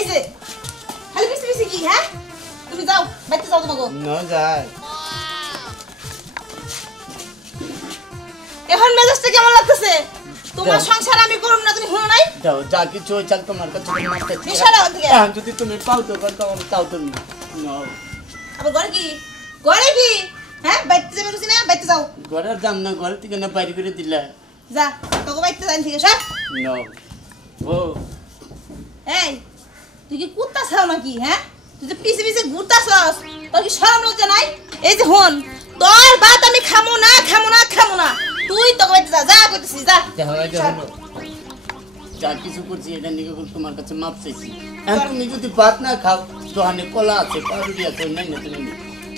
এই যে খালি পিছে পিছে কি হ্যাঁ তুমি যাও বাইতে যাও তোমাগো না যাই এখন মেজাজটা কেমন লাগতেছে তোমার সংসার আমি করব না তুমি শুনো নাই যাও যা কিছু চাল তোমার কাছে মারতে নিশারা ওদিকে এখন যদি তুমি পাও তো করতে তাও তো না আবার ঘরে কি হ্যাঁ বাইতে যাবে বুঝি না বাইতে যাও ঘরের দাম না ঘর থেকে না বাইরে করে দিলা যা তোকে বাইতে যাই ঠিক আছে নো ও এই তুই কি কুত্তা ছাও নাকি হ্যাঁ তুই যে পিছে পিছে ঘুরতাছস তোর কি শরম লজ্জা নাই এই যে হন তোর বাত আমি খামো না তুই তোকে বাইতে যা কইতেছিস যা যা কিছু করছি এটা নিয়ে তোমার কাছে মাপ চাইছি এখন তুমি যদি ভাত না খাও দোকানে কলা আছে পাউরুটি আছে নাই না তুমি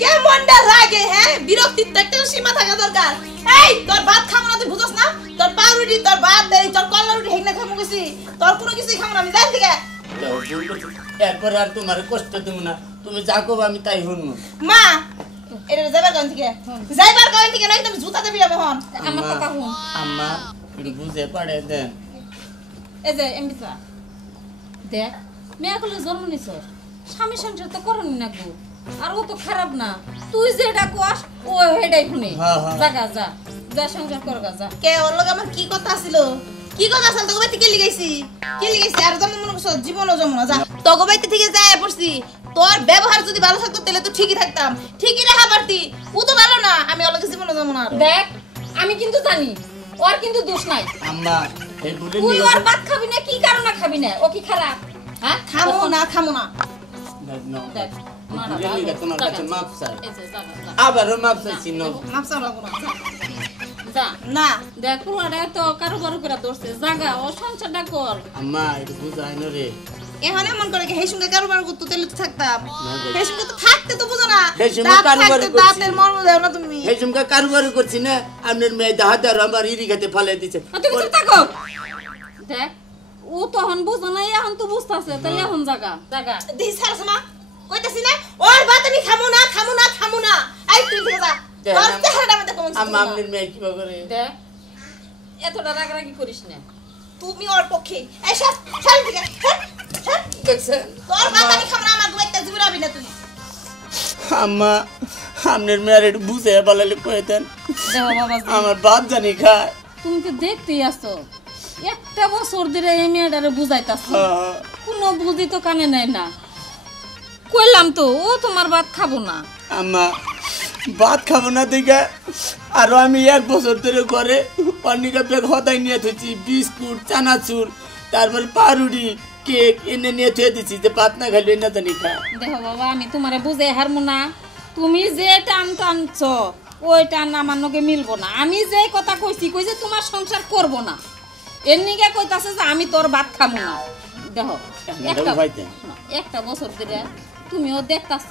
কেমনটা লাগে হ্যাঁ বিরক্তির তো একটা সীমা থাকা দরকার এই তোর ভাত খামো না তুই বুঝছ না তোর পাউরুটি তোর ভাত দেই তোর কলা রুটি হেগনা খামো গেছি তোর কোনো কিছুই খামো না আমি যাই থেকে এরপর আর তোমার কষ্ট দেব না তুমি যা করবে আমি তাই শুনবো মা এটা যাইবার কোন থেকে না একদম জুতা দেবি আমি হন আমার কথা শুন আম্মা একটু বুঝে পারে দেন এই যে এমবিসা দেখ মেয়ে কলে জন্ম নিছস স্বামী সংসার তো করনি না গো আর ও তো খারাপ না তুই যেটা কোয়াস ও হেডাই শুনি জাগা যা সংসার কর যা কে ওর লগে আমার কি কথা ছিল তোকে বাইতে কি লিগাইছি আর যেমন মনে করছ জীবনও যমুনা যা তোকে বাইতে থেকে যায় পড়ছি তোর ব্যবহার যদি ভালো থাকতো তাহলে তো ঠিকই থাকতাম ঠিকই রাখা পারতি ও তো ভালো না আমি ওর লগে জীবনও যমুনা দেখ আমি কিন্তু জানি ওর কিন্তু দোষ নাই আম্মা এই বলে তুই ওর ভাত খাবি না কি কারণে খাবি না ও কি খারাপ হ্যাঁ খামো না দেখ তোমার কাছে মাপ চাই আবারও মাপ চাইছি মাপ চাও না দেখ পুরোটা তো কারোবার করে ধরছে জাগা ও সংসারটা কর আম্মা এটা বুঝাই না রে এখানে মন করে কি হেই সঙ্গে কারোবার করতে তেলে তো থাকতাম হেই সঙ্গে তো থাকতে তো বুঝো না দাঁতের মর্ম দাও না তুমি হেই সঙ্গে কারোবার করছি না আপনার মেয়ে দাহাদার আমার ইরি খাতে ফালাই দিছে তুমি চুপ থাকো দেখ ও তখন বুঝো না এখন তো বুঝতাছে তাই এখন জাগা দিস সারসমা কইতাছি না ওর ভাত আমি খামো না এই তুই থেকে যা তোর চেহারাটা মতে কোন আম্মা আপনার মেয়ে কি করে দেখ এতটা রাগারাগি করিস না তুমি ওর পক্ষে এই সব থেকে দেখছেন তোর ভাত আমি খামো না আমার দুইটা জীবনাবি না তুই আম্মা আপনার মেয়ের একটু বুঝে বলালে কইতেন দেখো বাবা আমার বাপ জানি খায় তুমি তো দেখতেই আসো একটা বছর ধরে এই মেয়েটারে বুঝাইতাছ কোনো বুঝি তো কানে নেয় না কইলাম তো ও তোমার ভাত খাবো না আম্মা ভাত খাবো না দেখে আরো আমি 1 বছর ধরে ঘরে অনেক ব্যাগ হদাই নিয়ে থুছি বিস্কুট চানাচুর তারপর পাউরুটি কেক এনে নিয়ে থুয়ে দিছি যে ভাত না খাইলে না জানি খা দেখো বাবা আমি তোমারে বুঝে হারমু না তুমি যে টান টানছ ওই টান আমার নগে মিলবো না আমি যে কথা কইছি কইছে তোমার সংসার করব না এর নিকে কইতাছে যে আমি তোর ভাত খাবো না দেখো একটা বছর ধরে তুমিও দেখতাছ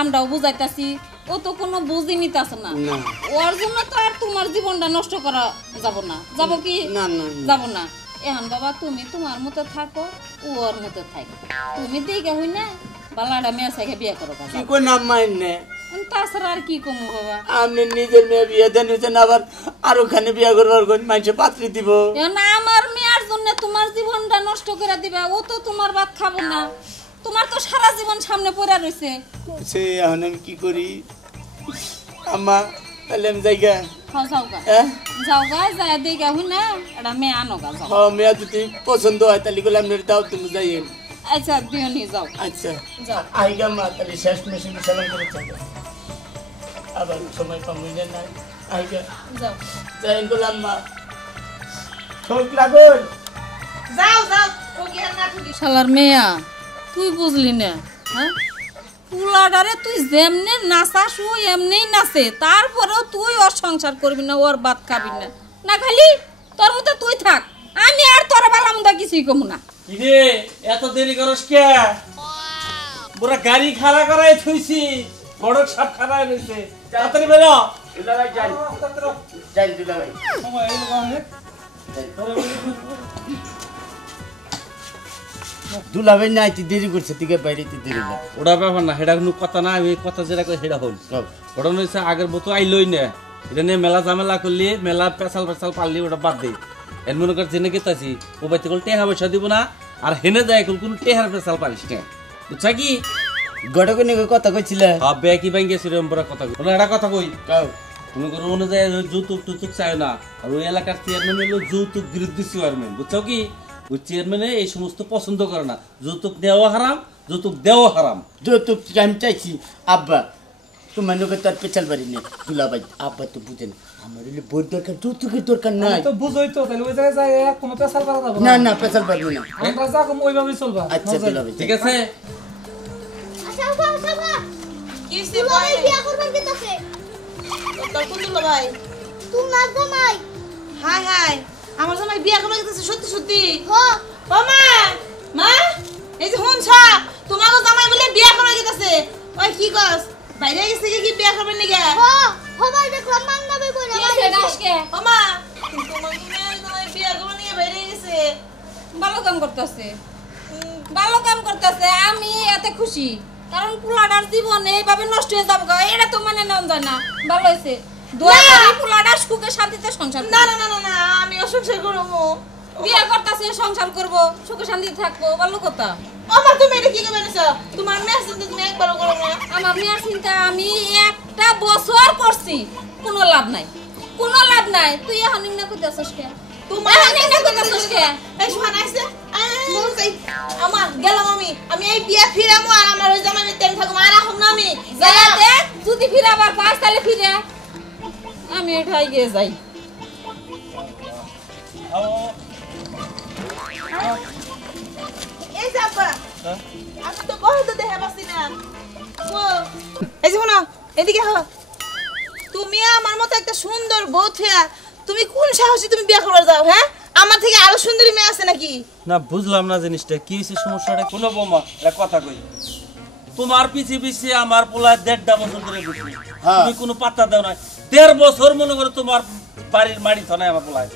আমরাও বুঝাইতাছি ও তো কোনো বুঝি নিতাছ না ওর জন্য তো আর তোমার জীবনটা নষ্ট করা যাব না যাব কি যাব না এখন বাবা তুমি তোমার মতো থাকো ও ওর মতো থাকো তুমি দিকে হই না বালাটা মেয়ে সাইকে বিয়ে করো কি কই নাম মাইনে তাছাড়া আর কি কমু বাবা আপনি নিজের মেয়ে বিয়ে দেন আবার আরো খানে বিয়ে করবার কোন মানুষে পাত্রী দিব না আমার মেয়ের জন্য তোমার জীবনটা নষ্ট করে দিবা ও তো তোমার ভাত খাবো না তোমার তো সারা জীবন সামনে পড়ে রইছে সে এখন আমি কি করি আম্মা তাহলে আমি যাইগা যাওগা যায় দিগা হই না এটা মেয়ে আনোগা যাও হ্যাঁ মেয়ে যদি পছন্দ হয় তাহলে গেলে আপনি দাও তুমি যাই আচ্ছা দিও নি যাও আচ্ছা যাও আইগা মা তাহলে শেষ মেশিন সালাম করে চলো আবার সময় পামুইলে না আইগা যাও যাই গোলাম মা ঠোক লাগল যাও ওকে আর না ঠুকি শালার মেয়া তুই বুঝলি না হ্যাঁ পুলাডারে তুই যেমনে নাচাস ও এমনিই নাচে তারপরেও তুই ওর সংসার করবি না ওর ভাত খাবি না না খালি তোর মতো তুই থাক আমি আর তোর বালা মন্দা কিছুই কমু না কিরে এত দেরি করস কে পুরা গাড়ি খাড়া করাই থুইছি বড়ক সব খাড়ায় রইছে তাড়াতাড়ি বেরো দুলা ভাই যাই দুলা ভাই সময় এই লগে দুলা ভাই নাইতে দেরি করছে দিকে বাইরেতে দেরি না ওটা ব্যাপার না সেটা কোনো কথা না আমি কথা যেটা কই সেটা হল ওটা হইছে আগের মতো আইলই না এটা নিয়ে মেলা ঝামেলা করলি মেলা পেছাল পারলি ওটা বাদ দে এর মনে কর জেনে গেতাছি ও বাইতে কল টাকা পয়সা দিব না আর হেনে যায় এখন কোনো টেহার পেশাল পারিস না বুঝছা কি ঘটক নিয়ে কথা কইছিলে হবে কি ব্যাংকে সেরকম বড় কথা কই একটা কথা কই কাও মনে করো অনুযায়ী যৌতুক টুতুক চায় না আর ওই এলাকার চেয়ারম্যান হলো যৌতুক বিরোধী চেয়ারম্যান বুঝছো কি ওই চেয়ারম্যানে এই সমস্ত পছন্দ করে না যৌতুক নেওয়া হারাম যৌতুক দেওয়া হারাম যৌতুক আমি চাইছি আব্বা তোমার লোকের তো আর পেছাল পারি না দুলাভাই আব্বা তো বুঝেন আমার হলে বই দরকার যৌতুকের দরকার নাই তো বুঝই তো তাহলে ওই জায়গায় যায় কোনো পেশাল করা যাবে না না পেছাল পারবো না আমরা যা কম ওইভাবেই চলবা আচ্ছা দুলাভাই ঠিক আছে আচ্ছা আচ্ছা আচ্ছা কি দুলাভাই বিয়া করবেন কিতাছে তোর কোন দিল ভাই তোমার জামাই হাই হাই আমার জামাই বিয়া করবে গেছে সত্যি সত্যি হো ও মা মা এই যে শুনছ তোমারও জামাই বলে বিয়া করবে গেছে ওই কি কস বাইরে গেছে কি বিয়া করবে নাকি হো সবাই দেখলাম মান্নাবে বইরা ও মা তোমার জামাই বিয়া করবে নিয়ে বাইরে গেছে ভালো কাম করতেছে ভালো কাম করতেছে আমি এতে খুশি কারণ পুলাডার জীবন এইভাবে নষ্ট হয়ে যাবে গো, এটা তো মানে নেওয়া যায় না ভালো হয়েছে দোয়া করি পুলাডার সুখে শান্তিতে সংসার না করুক। না না না না আমি অসংসার করবো বিয়ে করতেছে সংসার করব সুখে শান্তিতে থাকবো ভালো কথা আমার তুমি এটা কি করবে না তোমার মেসেজ তুমি একবারও করো না আমার মেয়ের চিন্তা আমি একটা বছর করছি কোনো লাভ নাই কোনো লাভ নাই তুই এখন না কইতাছস কে তোমার এখন না কইতাছস কে এই শোনা আইছে আমার গেলাম আমি এই বিয়া ফিরামু আর আমার ওই জামাই তেল থাকবো আর এখন না আমি যাইয়া দেখ যদি ফিরে আবার পাঁচ তাহলে ফিরে আমি উঠাই গিয়ে যাই এই যে আপা আপনি তো বহুত দেখে পাচ্ছি না ও এই যে শোনো এদিকে হো তুমি আমার মতো একটা সুন্দর বউ থিয়া তুমি কোন সাহসে তুমি বিয়া করবার যাও হ্যাঁ আমার থেকে আরো সুন্দরী মেয়ে আছে নাকি না বুঝলাম না জিনিসটা কি হয়েছে সমস্যাটা কোনো বোমা একটা কথা কই তোমার পিছে পিছে আমার পোলা 1.5 বছর ধরে ঘুরছে তুমি কোনো পাত্তা দাও না 1.5 বছর মনে করো তোমার বাড়ির মাড়ি থানায় আমার পোলায়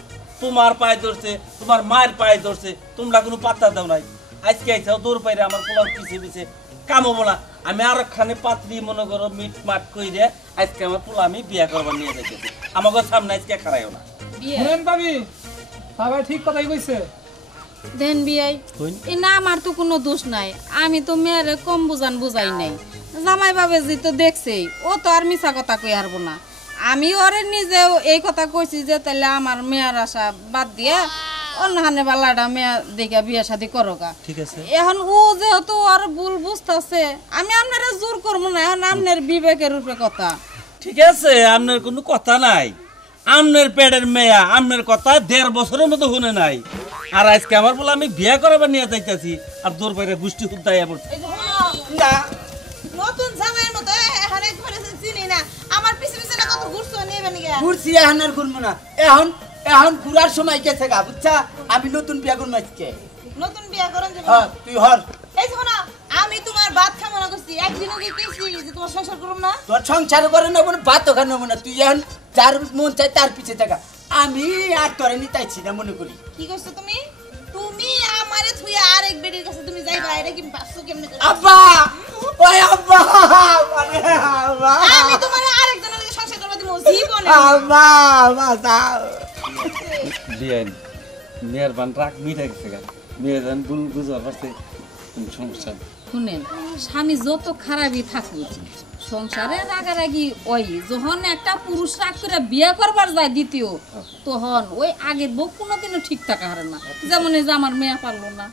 তোমার পায়ে ধরছে তোমার মায়ের পায়ে ধরছে তোমরা কোনো পাত্তা দাও নাই আজকে আইসাও দৌড় পাইরে আমার পোলার পিছে পিছে কামবো না আমি আর খানে পাত্রী মনে করো মিট মাট কইরে আজকে আমার পোলা আমি বিয়া করবার নিয়ে যাইতেছি আমাকে সামনে আজকে খারাইও না শুনেন ভাবি বাবা ঠিক কথাই কইছে দেন বিয়াই কইন। এ না আমার তো কোনো দোষ নাই আমি তো মেয়েরে কম বুঝাই নাই জামাই বাবা জি তো দেখছেই ও তো আর মিছা কথা কই হারবো না আমি ওরে নিজেও এই কথা কইছি যে তাহলে আমার মেয়ের আশা বাদ দিয়া অন্য হানে বালাটা মেয়ে দেখে বিয়ে শাদি করোগা ঠিক আছে এখন ও যেহেতু আর ভুল বুঝতেছে আমি আপনারা জোর করবো না এখন আপনার বিবেকের উপরে কথা ঠিক আছে আপনার কোনো কথা নাই আমনের পেটের মেয়া আমনের কথা 1.5 বছরের মতো শুনে নাই আর আজকে আমার বলে আমি বিয়া করাবার নিয়ে যাইতেছি আর দূর বাইরে গুষ্টি হুদ্দাই আবার এই যে শোনো না নতুন জামাইয়ের মতো এখন একবারে চিনি না আমার পিছে পিছে না কত ঘুরছো নেবে নাকি ঘুরছি এখন আর ঘুরবো না এখন এখন ঘুরার সময় গেছে গা বুঝছা আমি নতুন বিয়া করবো আজকে নতুন বিয়া করেন যে হ্যাঁ তুই হর এই যে শোনো আমি তোমার ভাত খাবো না করছি একদিন আগে কেছি যে তোমার সংসার করব না তোর সংসার করে নেবো না ভাত ওখানে নেবো না তুই এখন যার মন চাই তার পিছে থাকা আমি আর তোরে নিতাইছি না মনে করি কি করছো তুমি তুমি আমারে থুইয়া আরেক বেডির কাছে তুমি যাইবা এটা কি পাচ্ছো কেমনে করে আব্বা ওই আব্বা মানে আব্বা আমি তোমারে আরেকজনের লগে সংসার করব দিমু জীবনে আব্বা বাঁচাও বিয়ান মেয়ের বান রাগ মিঠে গেছে গা মেয়ের বান বুঝবার পারছে কোনো সমস্যা নেই। শুনেন স্বামী যত খারাপই থাকুক সংসারে রাগারাগি ওই যখন একটা পুরুষ রাগ করে বিয়ে করবার যায় দ্বিতীয় তখন ওই আগের বউ কোনোদিনও ঠিক থাকা হারে না যেমন এই যে আমার মেয়ে পারলো না